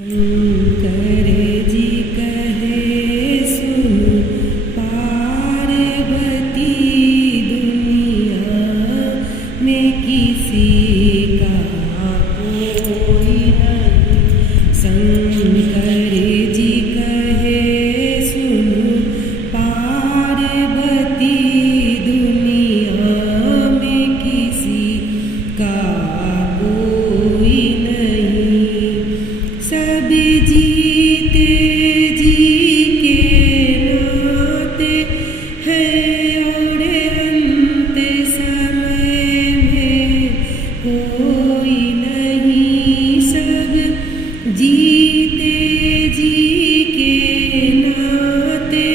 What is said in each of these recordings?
शंकर जी कहे सुन पार्वती दुनिया में किसी का कोई नहीं। शंकर जी कहे सुन पार्वती दुनिया में किसी का कोई नहीं। सब जीते जी के नाते हैं और अंत समय में कोई नहीं। सब जीते जी के नाते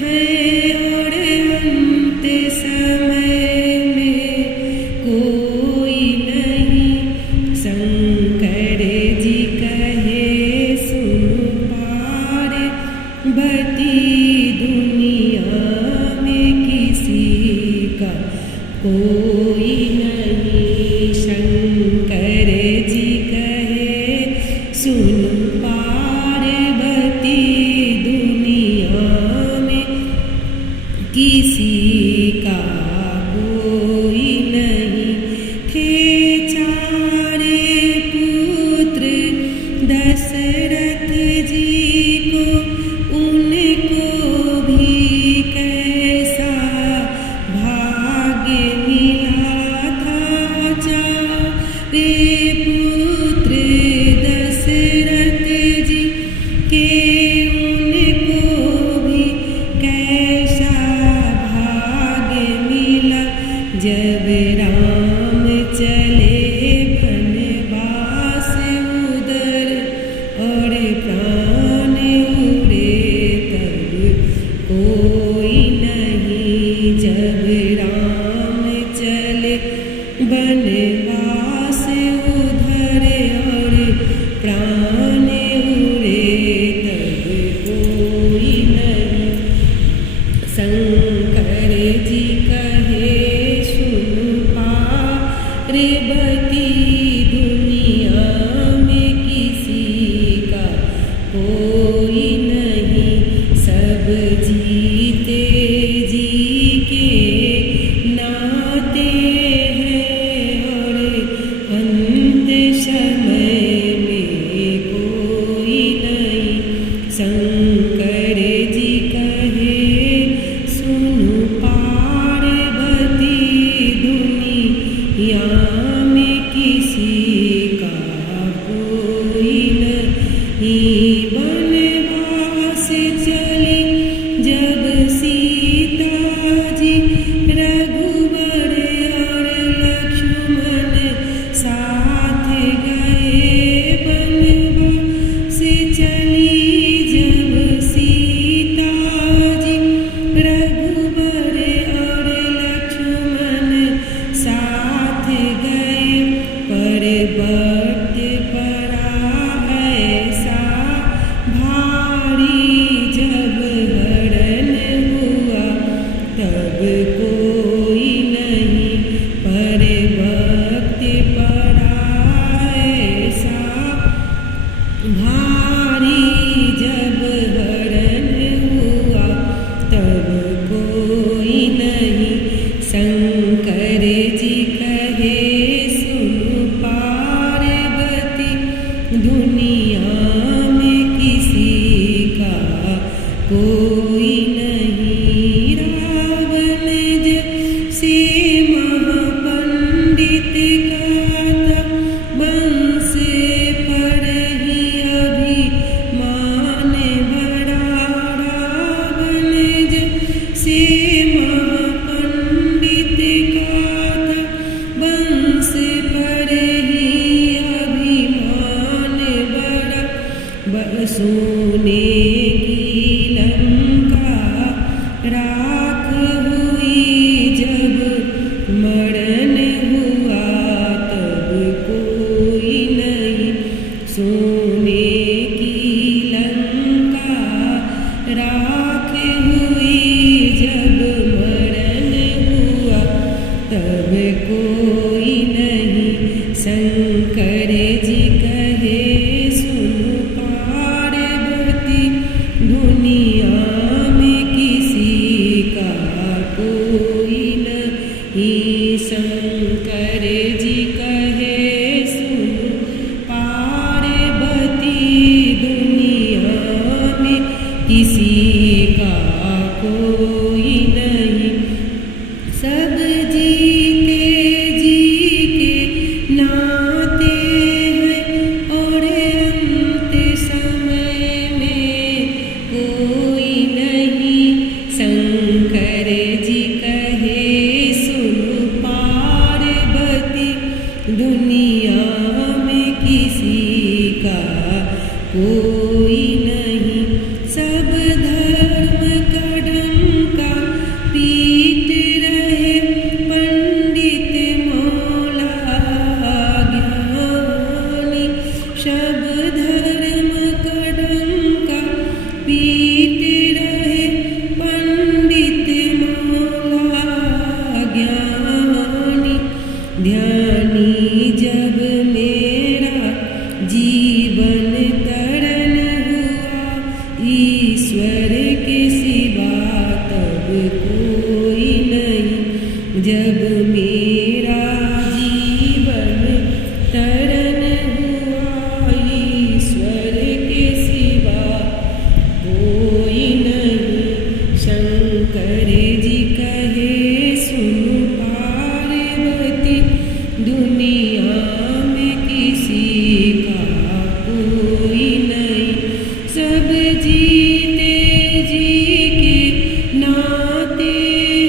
हैं और अंत समय में कोई नहीं। शंकर जी कहे सुन पार्वती दुनिया में किसी का कोई नहीं। शंकर जी कहे सुन पार्वती दुनिया में किसी का कोई नहीं। थे चारे पुत्र दशरथ जी को, उनको भी कैसा भाग्य मिला था। चारे पुत्र दशरथ जी के, उनको भी कैसा भाग्य मिला। जब राम चले वनवास उधर और प्राण उड़े तब कोई नहीं। जब राम चले वनवास उधर और प्राण उड़े तब कोई नहीं। शंकर जी कहे सुन पार्वती दुनिया में किसी का कोई नहीं। सब जीते जी के नाते हैं और अंत समय में कोई नहीं। शंकर जी कहे सुन पार्वती दुनिया में किसी का कोई नहीं। वनवास चले जब सीता जी, रघुवर और लक्ष्मण साथ गए। वनवास चली जब सीता जी, रघुवर और लक्ष्मण साथ गए। पर वक्त पड़ा ऐसा भारी, जब हरण हुआ तब कोई नहीं। पर वक्त पड़ा ऐसा भारी, जब हरण हुआ तब कोई नहीं। शंकर जी कहे सुन पार्वती दुनिया में किसी का कोई नहीं। रावण जैसे महापंडित का था, वंश पर ही अभिमान बड़ा। रावण जैसे महापंडित का था, वंश पर ही अभिमान बड़ा। सोने की लंका राख हुई, जब मरण हुआ तब कोई नहीं। सोने की लंका राख हुई, जब मरण हुआ तब कोई नहीं। शंकर जी कहे सुनो कोई नहीं। सब धर्म का डंका पीट रहे पंडित मौला ज्ञानी। सब धर्म का डंका पीट रहे पंडित मौला ज्ञानी। ध्यानी जब मेरा जीवन तरण हुआ, ईश्वर के सिवा तब कोई नहीं। जब मेरा जीवन तरण हुआ, ईश्वर के सिवा कोई नहीं। शंकर जी कहे सुनो पार्वती, दुनिया में किसी का कोई नहीं। सब जीते जी के नाते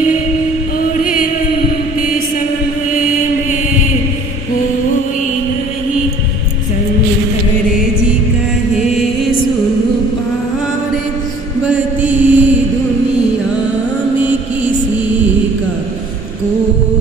हैं, और अंत समय में कोई नहीं। शंकर जी कहे सुनो पार्वती, दुनिया में किसी का कोई